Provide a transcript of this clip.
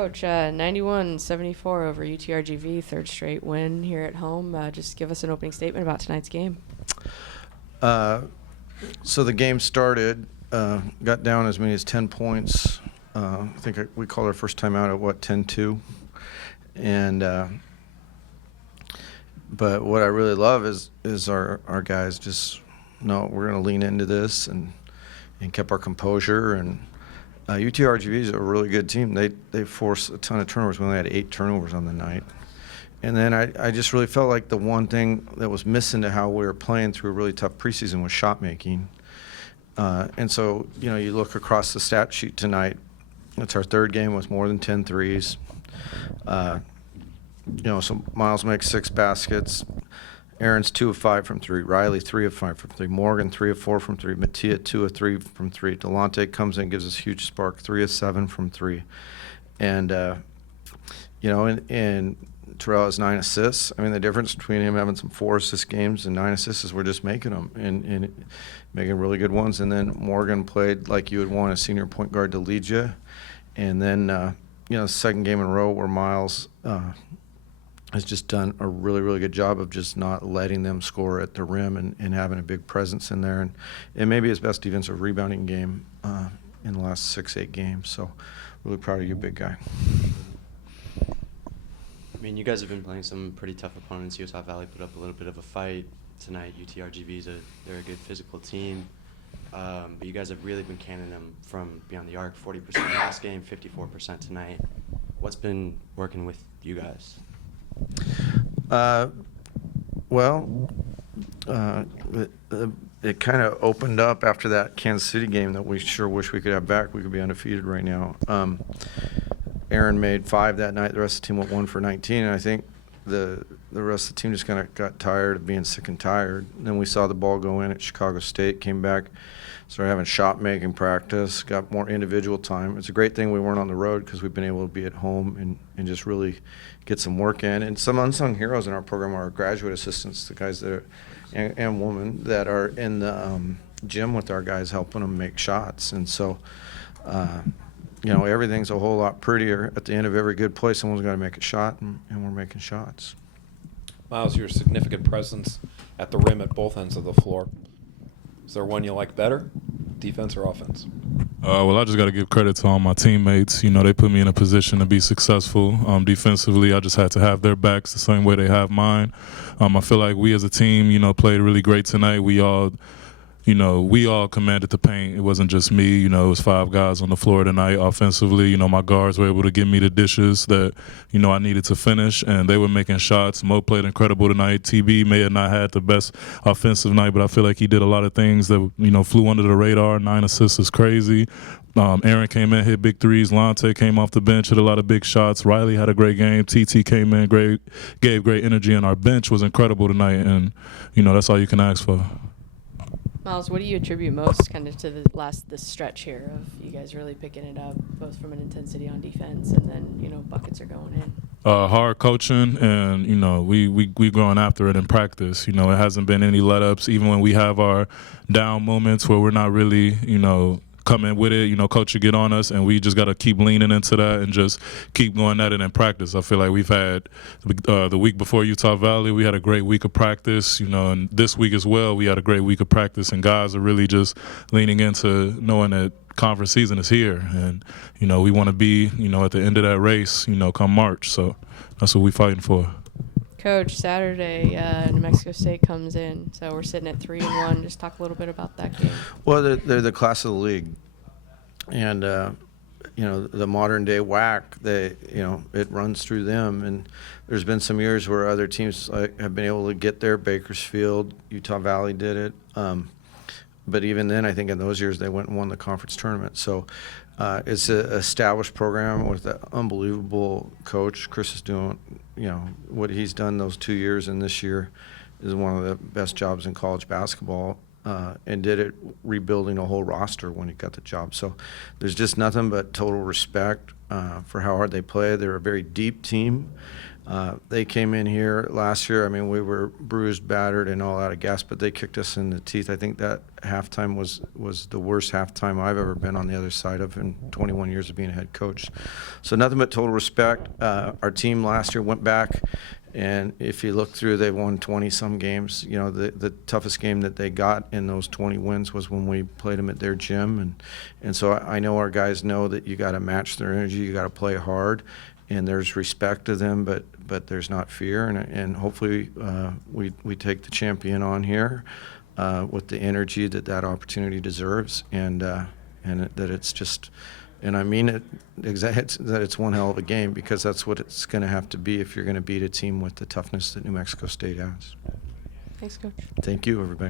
Coach, 91-74 over UTRGV, third straight win here at home. Just give us an opening statement about tonight's game. So the game started, got down as many as 10 points. I think we called our first time out at, 10-2. And but what I really love is our guys just, no, we're going to lean into this and kept our composure. And UTRGV is a really good team. They force a ton of turnovers. We only had 8 turnovers on the night. And then I just really felt like the one thing that was missing to how we were playing through a really tough preseason was shot making. And so, you look across the stat sheet tonight, it's our third game with more than 10 threes. So Miles makes 6 baskets. Aaron's 2 of 5 from 3. Riley 3 of 5 from 3. Morgan 3 of 4 from 3. Mattia 2 of 3 from 3. Delonte comes in and gives us a huge spark, 3 of 7 from 3. And and Terrell has 9 assists. I mean, the difference between him having some 4 assist games and 9 assists is we're just making them and making really good ones. And then Morgan played like you would want a senior point guard to lead you. And then, second game in a row where Miles has just done a really, really good job of just not letting them score at the rim and having a big presence in there. And it may be his best defensive rebounding game in the last 6-8 games. So really proud of you, big guy. I mean, you guys have been playing some pretty tough opponents. Utah Valley put up a little bit of a fight tonight. UTRGV they're a good physical team, but you guys have really been canning them from beyond the arc. 40% last game, 54% tonight. What's been working with you guys? It kind of opened up after that Kansas City game that we sure wish we could have back. We could be undefeated right now. Aaron made 5 that night. The rest of the team went 1 for 19, and I think the rest of the team just kind of got tired of being sick and tired. And then we saw the ball go in at Chicago State, came back, started having shot-making practice, got more individual time. It's a great thing we weren't on the road because we've been able to be at home and just really get some work in. And some unsung heroes in our program are our graduate assistants, the guys that are, and women that are in the gym with our guys helping them make shots. And so, everything's a whole lot prettier at the end of every good play. Someone's got to make a shot, and we're making shots. Miles, your significant presence at the rim at both ends of the floor. Is there one you like better, defense or offense? Well, I just got to give credit to all my teammates. They put me in a position to be successful. Defensively, I just had to have their backs the same way they have mine. I feel like we as a team, played really great tonight. We all commanded the paint. It wasn't just me. It was 5 guys on the floor tonight offensively. My guards were able to give me the dishes that, I needed to finish, and they were making shots. Mo played incredible tonight. TB may have not had the best offensive night, but I feel like he did a lot of things that, flew under the radar. 9 assists is crazy. Aaron came in, hit big threes. Lonte came off the bench, hit a lot of big shots. Riley had a great game. TT came in, gave great energy, and our bench was incredible tonight, and, that's all you can ask for. Miles, what do you attribute most kind of to this stretch here of you guys really picking it up, both from an intensity on defense and then, buckets are going in? Hard coaching, and, we going after it in practice. It hasn't been any let-ups, even when we have our down moments where we're not really, coming with it. Coach will get on us, and we just got to keep leaning into that and just keep going at it in practice. I feel like we've had the week before Utah Valley, we had a great week of practice, and this week as well, we had a great week of practice, and guys are really just leaning into knowing that conference season is here, and, we want to be, at the end of that race, come March. So that's what we're fighting for. Coach, Saturday, New Mexico State comes in, so we're sitting at 3-1. Just talk a little bit about that game. Well, they're the class of the league, and the modern day WAC. It runs through them, and there's been some years where other teams have been able to get there. Bakersfield, Utah Valley did it, but even then, I think in those years they went and won the conference tournament. So. It's an established program with an unbelievable coach. Chris is doing, what he's done those 2 years, and this year is one of the best jobs in college basketball, and did it rebuilding a whole roster when he got the job. So there's just nothing but total respect for how hard they play. They're a very deep team. They came in here last year. I mean, we were bruised, battered, and all out of gas, but they kicked us in the teeth. I think that halftime was the worst halftime I've ever been on the other side of in 21 years of being a head coach. So nothing but total respect. Our team last year went back, and if you look through, they won 20-some games. You know, the toughest game that they got in those 20 wins was when we played them at their gym. And so I know our guys know that you got to match their energy. You got to play hard. And there's respect to them, but there's not fear, and hopefully we take the champion on here with the energy that opportunity deserves, and that it's just, and I mean it, that it's one hell of a game, because that's what it's going to have to be if you're going to beat a team with the toughness that New Mexico State has. Thanks, Coach. Thank you, everybody.